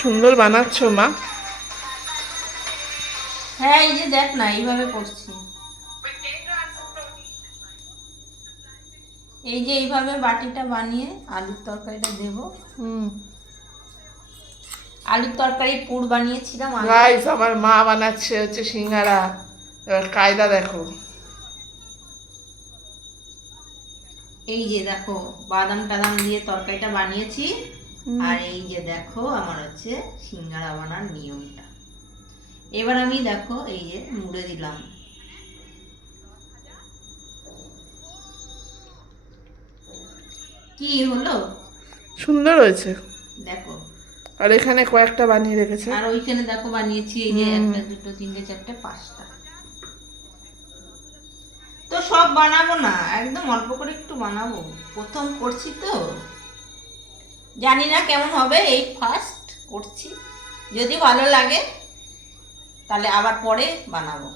সুন্দর বানাচ্ছ মা। হ্যাঁ এই যে দেখ না এইভাবে করছি, এই যে এইভাবে বাটিটা বানিয়ে আলুর তরকারিটা দেব। আলুর তরকারি পুর বানিয়েছিলাম আগে। গাইস আমার মা বানাচ্ছে হচ্ছে সিঙ্গারা, এবার কায়দা দেখো। এই যে দেখো বাদাম টাদাম দিয়ে তরকারিটা বানিয়েছি, আর এই যে দেখো আমার হচ্ছে সিঙ্গারা বানার নিয়মটা। এবার আমি দেখো এই যে মুড়ে দিলাম। কি হলো? সুন্দর হয়েছে। দেখো, আর এখানে কয়েকটা বানিয়ে রেখেছে। আর ওইখানে দেখো বানিয়েছি এই যে একটা দুটো তিনটে চারটে পাঁচটা। তো সব বানাবো না, একদম অল্প করে একটু বানাবো, প্রথম করছি তো, জানি না কেমন হবে, এই ফার্স্ট করছি। যদি ভালো লাগে তাহলে আবার পরে বানাবো।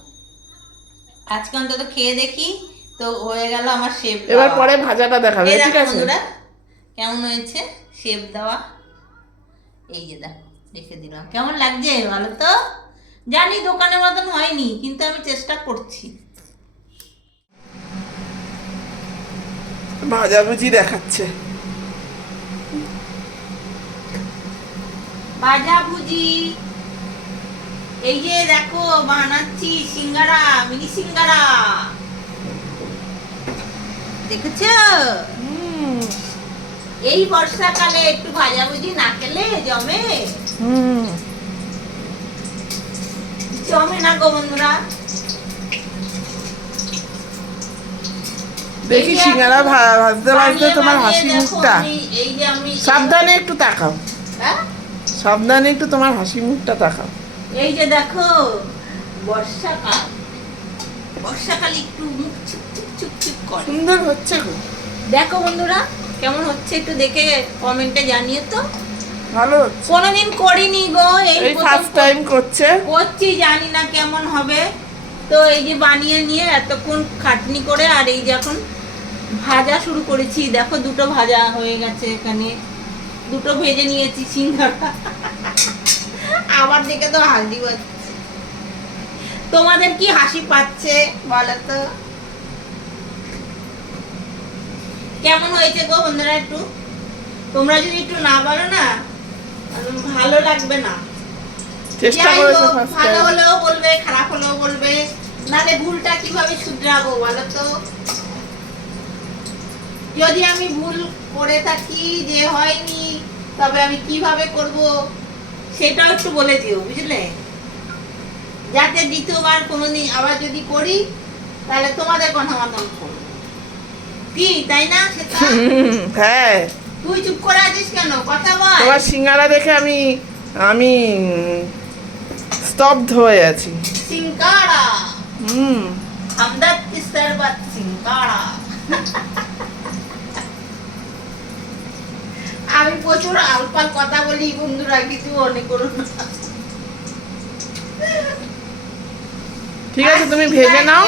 আজকে অন্তত খেয়ে দেখি, তো হয়ে গেল আমার শেপ। এবার পরে ভাজাটা দেখাবে, ঠিক আছে বন্ধুরা কেমন হয়েছে শেপ দেওয়া। এই যে দেখো রেখে দিলাম, কেমন লাগছে ভালো তো? জানি দোকানের মতন হয়নি, কিন্তু আমি চেষ্টা করছি। ভাজাভুজি দেখাচ্ছে। ভাজাভুজি এই যে দেখো বানাচ্ছি সিঙ্গারা, মিনি সিঙ্গারা, দেখেছো? এই বর্ষাকালে একটু ভাজাভুজি না খেলে জমে? জমে না গো বন্ধুরা। দেখি সিঙ্গারা ভাজতে ভাজতে তোমার হাসি মুখটা, এই যে আমি সাবধানে একটু তাকাও, সাবধানে একটু তোমার হাসি মুখটা তাকাও। এই যে দেখো বর্ষাকাল, বর্ষাকালে একটু মুখ চুপ করে। সুন্দর হচ্ছে গো। দেখো বন্ধুরা কেমন হচ্ছে একটু দেখে কমেন্টে জানিয়ে তো। ভালো হচ্ছে। কোনোদিন করিনি গো, এই ফার্স্ট টাইম করছে। করছি, জানি না কেমন হবে। তো এই যে বানিয়ে নিয়ে এতক্ষণ খাটনি করে, আর এই যে এখন ভাজা শুরু করেছি। দেখো দুটো ভাজা হয়ে গেছে, এখানে দুটো ভেজে নিয়েছি সিঙ্গারা। আবার দেখে তো হাসি পাচ্ছে। তোমাদের কি হাসি পাচ্ছে বলো তো? কেমন হয়েছে গো বন্ধুরা? একটু তোমরা যদি একটু না বলো না ভালো লাগবে না। চেষ্টা করেছো ভালো ফার্স্ট টাইম। হলেও বলবে, খারাপ হলেও বলবে, নালে ভুলটা কিভাবে শুধরাবো বলো তো? যদি আমি ভুল করে থাকি যে হয়নি, তবে আমি কিভাবে করব সেটাও একটু বলে দিও, বুঝলে? যাতে দ্বিতীয়বার কোনোদিন আবার যদি করি তাহলে তোমাদের কথা মতন করবো, কি তাই না? সেটা হ্যাঁ। তুই চুপ করে আছিস কেন? কথা বল। তোমার সিঙ্গারা দেখে আমি আমি স্তব্ধ হয়ে আছি। সিঙ্গারা হুম। আমদাদ কি শরবত সিঙ্গারা। আমি প্রচুর আলপাল কথা বলি বন্ধুরা, কিছু মনে করুন না। ঠিক আছে তুমি ভেজে নাও।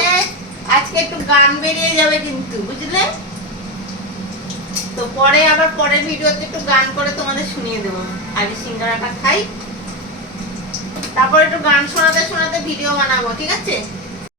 আজকে একটু গান বেরিয়ে যাবে কিন্তু, বুঝলে? তো পরে আবার পরের ভিডিওতে একটু গান করে তোমাদের শুনিয়ে দেবো। আগে সিঙ্গারাটা খাই, তারপর একটু গান শোনাতে শোনাতে ভিডিও বানাবো, ঠিক আছে?